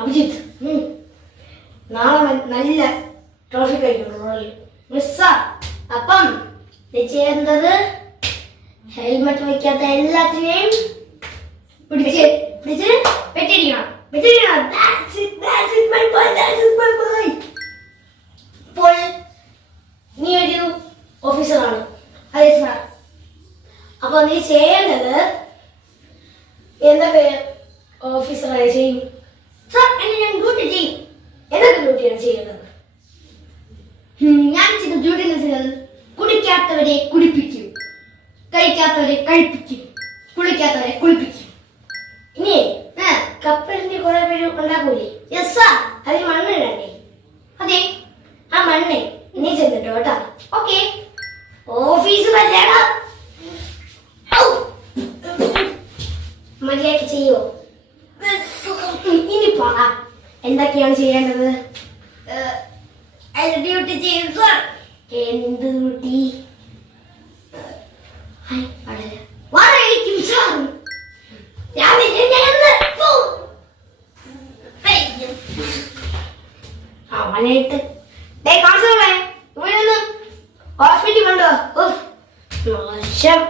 അഭിജിത്ത്, നാളെ നല്ല ട്രോഫി കഴിക്കണം. അപ്പം ചെയ്യേണ്ടത് ഹെൽമെറ്റ് വയ്ക്കാത്ത എല്ലാത്തിനെയും പിടിച്ച് പെട്ടിരിക്കണം. ഇപ്പോൾ നീ ഒരു ഓഫീസറാണ്. അതെ സാർ. അപ്പൊ നീ ചെയ്യേണ്ടത് എന്താ പേര് ഓഫീസറായി ചെയ്യും സാർ. ഞാൻ ഡ്യൂട്ടി ചെയ്യും. എന്തൊക്കെ ഡ്യൂട്ടിയാണ് ചെയ്യുന്നത്? ഞാൻ ചെയ്ത ഡ്യൂട്ടി എന്ന് വെച്ചാൽ കുടിക്കാത്തവരെ കുടിപ്പിക്കും, കഴിക്കാത്തവരെ കഴിപ്പിക്കും, കുളിക്കാത്തവരെ കുളിപ്പിക്കും. ഇനി കപ്പലിന്റെ കുറെ പേര് ഉണ്ടാക്കൂലേ? Yes sir. അതിൽ മണ്ണ് ഇടണ്ടേ? അതെ, ആ മണ്ണ് ഇനി ചെന്നിട്ടോ കേട്ടാ. ഓക്കെ. ഓഫീസ് വല്ലേടാ. മര്യാദക്ക് ചെയ്യോ? ഇനി പറ, എന്തൊക്കെയാണ് ചെയ്യേണ്ടത്? ഡ്യൂട്ടി ചെയ്യും സാർ. എന്ത് ഡ്യൂട്ടി? അവനായിട്ട് ഹോസ്പിറ്റൽ കണ്ടോ? മോശം.